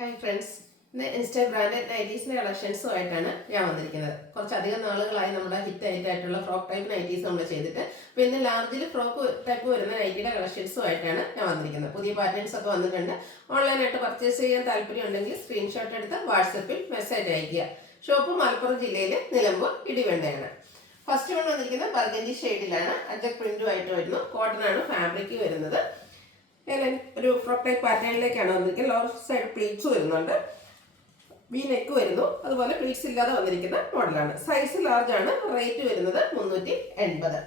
Hi friends, ഇന്ന് insta branded നൈറ്റീസിൻ്റെ കളക്ഷൻസുമായിട്ടാണ് ഞാൻ വന്നിരിക്കുന്നത്. കുറച്ചധികം നാളുകളായി നമ്മുടെ ഹിറ്റ് ആയിട്ടുള്ള ഫ്രോക്ക് ടൈപ്പ് നൈറ്റീസ് നമ്മൾ ചെയ്തിട്ട്, അപ്പോൾ ഇന്ന് ലാർജിൽ ഫ്രോക്ക് ടൈപ്പ് വരുന്ന നൈറ്റിയുടെ കളക്ഷൻസുമായിട്ടാണ് ഞാൻ വന്നിരിക്കുന്നത്. പുതിയ പാറ്റേൺസ് ഒക്കെ വന്നിട്ടുണ്ട്. ഓൺലൈനായിട്ട് പർച്ചേസ് ചെയ്യാൻ താല്പര്യം ഉണ്ടെങ്കിൽ സ്ക്രീൻഷോട്ട് എടുത്ത് വാട്സപ്പിൽ മെസ്സേജ് അയയ്ക്കുക. ഷോപ്പ് മലപ്പുറം ജില്ലയിൽ നിലമ്പൂർ ഇടിവെണ്ടയാണ്. ഫസ്റ്റ് വൺ വന്നിരിക്കുന്നത് ബർഗൻഡി ഷെയ്ഡിലാണ്. അജക് പ്രിന്റുമായിട്ട് വരുന്നു. കോട്ടൺ ആണ് ഫാബ്രിക് വരുന്നത്. ഒരു ഫ്രോക്ക് ടൈപ്പ് പാറ്റേണിലേക്കാണ് വന്നിരിക്കുന്നത്. ലോവർ സൈഡ് പ്ലീറ്റ്സ് വരുന്നുണ്ട്, വി നെക്ക് വരുന്നു. അതുപോലെ പ്ലീറ്റ്സ് ഇല്ലാതെ വന്നിരിക്കുന്ന മോഡലാണ്. സൈസ് ലാർജ് ആണ്. റേറ്റ് വരുന്നത് 380.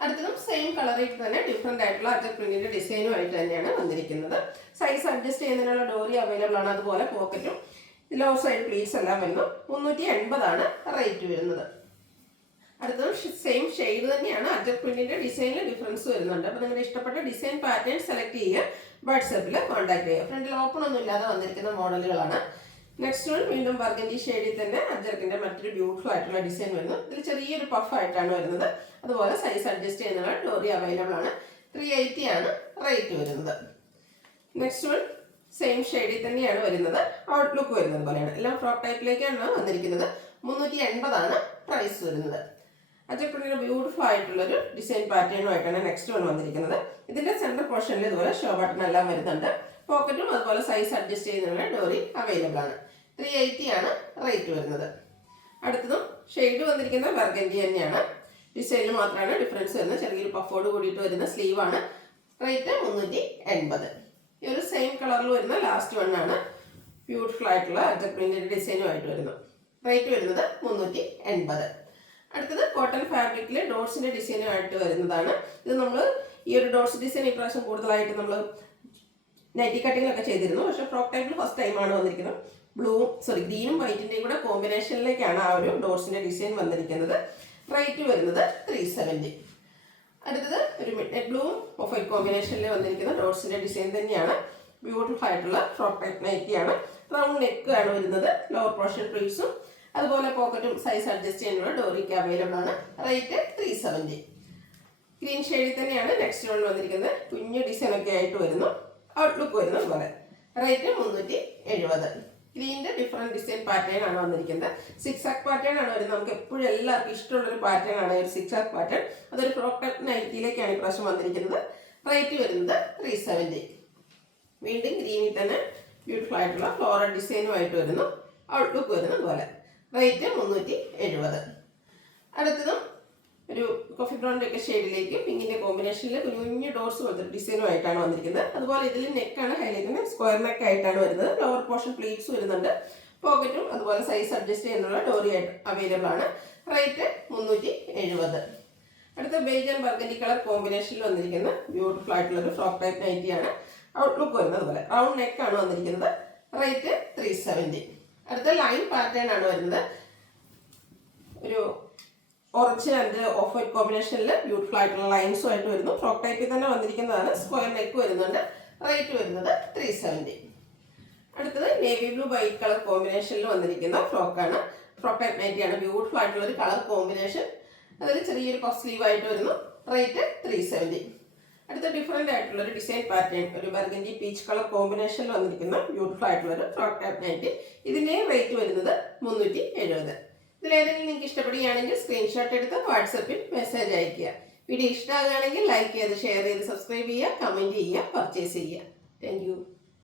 അടുത്തതും സെയിം കളറിൽ തന്നെ ഡിഫറെൻ്റ് ആയിട്ടുള്ള അജക് പ്രിന്റിന്റെ ഡിസൈനുമായിട്ട് തന്നെയാണ് വന്നിരിക്കുന്നത്. സൈസ് അഡ്ജസ്റ്റ് ചെയ്യുന്നതിനുള്ള ഡോറി അവൈലബിൾ ആണ്. അതുപോലെ പോക്കറ്റും ലോവർ സൈഡ് പ്ലീറ്റ്സ് എല്ലാം വരുന്നു. 380 ആണ് റേറ്റ് വരുന്നത്. അടുത്തതും സെയിം ഷെയ്ഡ് തന്നെയാണ്. അജക് പ്രിന്റിന്റെ ഡിസൈനിൽ ഡിഫറൻസ് വരുന്നുണ്ട്. അപ്പോൾ നിങ്ങളുടെ ഇഷ്ടപ്പെട്ട ഡിസൈൻ പാറ്റേൺ സെലക്ട് ചെയ്യുക, വാട്സാപ്പിൽ കോൺടാക്ട് ചെയ്യുക. ഫ്രണ്ടിൽ ഓപ്പൺ ഒന്നും ഇല്ലാതെ വന്നിരിക്കുന്ന മോഡലുകളാണ്. നെക്സ്റ്റ് വൺ വീണ്ടും ബർഗൻഡി ഷെയ്ഡിൽ തന്നെ അജക്കിന്റെ മറ്റൊരു ബ്യൂട്ടിഫുൾ ആയിട്ടുള്ള ഡിസൈൻ വരുന്നു. ഇതിൽ ചെറിയൊരു പഫ് ആയിട്ടാണ് വരുന്നത്. അതുപോലെ സൈസ് അഡ്ജസ്റ്റ് ചെയ്യുന്ന ഡോറി അവൈലബിൾ ആണ്. 380 ആണ് റേറ്റ് വരുന്നത്. നെക്സ്റ്റ് വൺ സെയിം ഷെയ്ഡിൽ തന്നെയാണ് വരുന്നത്. ഔട്ട്ലുക്ക് വരുന്നത് പോലെയാണ്. എല്ലാം ഫ്രോക്ക് ടൈപ്പിലേക്കാണ് വന്നിരിക്കുന്നത്. 380 ആണ് പ്രൈസ് വരുന്നത്. അജക് പ്രിന്റിന്റെ ബ്യൂട്ടിഫുൾ ആയിട്ടുള്ളൊരു ഡിസൈൻ പാറ്റേണുമായിട്ടാണ് നെക്സ്റ്റ് വൺ വന്നിരിക്കുന്നത്. ഇതിന്റെ സെന്റർ പോർഷനിൽ ഇതുപോലെ ഷോ ബട്ടൺ എല്ലാം വരുന്നുണ്ട്. പോക്കറ്റും അതുപോലെ സൈസ് അഡ്ജസ്റ്റ് ചെയ്യുന്നതിനുള്ള ഡോറി അവൈലബിൾ ആണ്. 380 ആണ് റേറ്റ് വരുന്നത്. അടുത്തതും ഷെയ്ഡ് വന്നിരിക്കുന്ന ബർഗൻഡി തന്നെയാണ്. ഡിസൈനിൽ മാത്രമാണ് ഡിഫറൻസ് വരുന്നത്. ചെറിയൊരു പഫോട് കൂടിയിട്ട് വരുന്ന സ്ലീവാണ്. റേറ്റ് 380. ഈ ഒരു സെയിം കളറിൽ വരുന്ന ലാസ്റ്റ് വൺ ആണ്. ബ്യൂട്ടിഫുൾ ആയിട്ടുള്ള അജക് പ്രിന്റിന്റെ ഡിസൈനുമായിട്ട് വരുന്നു. റേറ്റ് വരുന്നത് 380. അടുത്തത് കോട്ടൺ ഫാബ്രിക്കിൽ ഡോട്ട്സിന്റെ ഡിസൈനുമായിട്ട് വരുന്നതാണ്. ഇത് നമ്മൾ ഈ ഒരു ഡോട്ട്സ് ഡിസൈൻ ഇപ്രാവശ്യം കൂടുതലായിട്ട് നമ്മൾ നൈറ്റി കട്ടിങ്ങിലൊക്കെ ചെയ്തിരുന്നു. പക്ഷേ ഫ്രോക്ക് ടൈപ്പിൽ ഫസ്റ്റ് ടൈമാണ് വന്നിരിക്കുന്നത്. ഗ്രീനും വൈറ്റിന്റെയും കൂടെ കോമ്പിനേഷനിലേക്കാണ് ആ ഒരു ഡോട്ട്സിന്റെ ഡിസൈൻ വന്നിരിക്കുന്നത്. റേറ്റ് വരുന്നത് 370. അടുത്തത് ഒരു മിഡ് നൈറ്റ് ബ്ലൂവും ഓഫ് വൈറ്റ് കോമ്പിനേഷനിൽ വന്നിരിക്കുന്ന ഡോട്ട്സിന്റെ ഡിസൈൻ തന്നെയാണ്. ബ്യൂട്ടിഫുൾ ആയിട്ടുള്ള ഫ്രോക്ക് ടൈപ്പ് നൈറ്റിയാണ്. റൗണ്ട് നെക്ക് ആണ് വരുന്നത്. ലോവർ പോർഷൻ പ്ലീറ്റ്സും അതുപോലെ പോക്കറ്റും സൈസ് അഡ്ജസ്റ്റ് ചെയ്യാനുള്ള ഡോറിക്ക് അവൈലബിൾ ആണ്. റേറ്റ് 370. ഗ്രീൻ ഷെയ്ഡിൽ തന്നെയാണ് നെക്സ്റ്റ് വൺ വന്നിരിക്കുന്നത്. കുഞ്ഞു ഡിസൈൻ ഒക്കെ ആയിട്ട് വരുന്നു. ഔട്ട്ലുക്ക് വരുന്നു അതുപോലെ. റേറ്റ് 370. ഗ്രീനിന്റെ ഡിഫറെന്റ് ഡിസൈൻ പാറ്റേൺ ആണ് വന്നിരിക്കുന്നത്. സിക്സ് ആക്ക് പാറ്റേൺ ആണ് വരുന്നത്. നമുക്ക് എപ്പോഴും എല്ലാവർക്കും ഇഷ്ടമുള്ളൊരു പാറ്റേൺ ആണ് ഒരു സിക്സ് ആക്ക് പാറ്റേൺ. അതൊരു ഫ്രോക്ക് ടൈപ്പ് നൈറ്റിയിലേക്കാണ് ഇപ്രാവശ്യം വന്നിരിക്കുന്നത്. റേറ്റ് വരുന്നത് 370. വീണ്ടും ഗ്രീനിൽ തന്നെ ബ്യൂട്ടിഫുൾ ആയിട്ടുള്ള ഫ്ലോറൽ ഡിസൈനുമായിട്ട് വരുന്നു. ഔട്ട്ലുക്ക് വരുന്നു അതുപോലെ. റേറ്റ് 370. അടുത്തതും ഒരു കോഫി ബ്രൗണിൻ്റെ ഒക്കെ ഷെയ്ഡിലേക്ക് പിങ്കിൻ്റെ കോമ്പിനേഷനിൽ കുഞ്ഞു കുഞ്ഞു ഡോർസ് പോലത്തെ ഡിസൈനുമായിട്ടാണ് വന്നിരിക്കുന്നത്. അതുപോലെ ഇതിൽ നെക്കാണ് ഹൈലൈറ്റ്. സ്ക്വയർ നെക്ക് ആയിട്ടാണ് വരുന്നത്. ലോവർ പോർഷൻ പ്ലീറ്റ്സ് വരുന്നുണ്ട്. പോക്കറ്റും അതുപോലെ സൈസ് അഡ്ജസ്റ്റ് ചെയ്യാനുള്ള ഡോറി ആയിട്ട് അവൈലബിൾ ആണ്. റേറ്റ് 370. അടുത്ത ബേജ് ആൻഡ് ബർഗൻഡി കളർ കോമ്പിനേഷനിൽ വന്നിരിക്കുന്ന ബ്യൂട്ടിഫുൾ ആയിട്ടുള്ള ഒരു ഫ്രോക്ക് ടൈപ്പ് നൈറ്റിയാണ്. ഔട്ട്ലുക്ക് വരുന്നത് അതുപോലെ. റൗണ്ട് നെക്കാണ് വന്നിരിക്കുന്നത്. റേറ്റ് 370. അടുത്ത ലൈൻ പാറ്റേൺ ആണ് വരുന്നത്. ഒരു ഓറഞ്ച് ആൻഡ് ഓഫ് വൈറ്റ് കോമ്പിനേഷനിൽ ബ്യൂട്ടിഫുൾ ആയിട്ടുള്ള ലൈൻസും ആയിട്ട് വരുന്നു. ഫ്രോക്ക് ടൈപ്പിൽ തന്നെ വന്നിരിക്കുന്നതാണ്. സ്ക്വയർ നെക്ക് വരുന്നുണ്ട്. റേറ്റ് വരുന്നത് 370. അടുത്തത് നേവി ബ്ലൂ വൈറ്റ് കളർ കോമ്പിനേഷനിൽ വന്നിരിക്കുന്ന ഫ്രോക്കാണ്. ഫ്രോക്ക് ടൈപ്പ് നൈറ്റിയാണ്. ബ്യൂട്ടിഫുൾ ആയിട്ടുള്ള ഒരു കളർ കോമ്പിനേഷൻ. അതിൽ ചെറിയൊരു പഫ് സ്ലീവ് ആയിട്ട് വരുന്നു. റേറ്റ് 370. അടുത്ത ഡിഫറെൻ്റ് ആയിട്ടുള്ള ഒരു ഡിസൈൻ പാറ്റേൺ, ഒരു ബർഗൻഡി പീച്ച് കളർ കോമ്പിനേഷനിൽ വന്നിരിക്കുന്ന ബ്യൂട്ടിഫുൾ ആയിട്ടുള്ള ഒരു ഫ്രോക്ക് ടൈപ്പ് നൈറ്റി. ഇതിൻ്റെ റേറ്റ് വരുന്നത് 370. ഇതിലേതെങ്കിലും നിങ്ങൾക്ക് ഇഷ്ടപ്പെടുകയാണെങ്കിൽ സ്ക്രീൻഷോട്ട് എടുത്ത് വാട്സപ്പിൽ മെസ്സേജ് അയയ്ക്കുക. വീഡിയോ ഇഷ്ടമാകുകയാണെങ്കിൽ ലൈക്ക് ചെയ്ത് ഷെയർ ചെയ്ത് സബ്സ്ക്രൈബ് ചെയ്യുക, കമൻറ്റ് ചെയ്യുക, പർച്ചേസ് ചെയ്യുക. Thank you.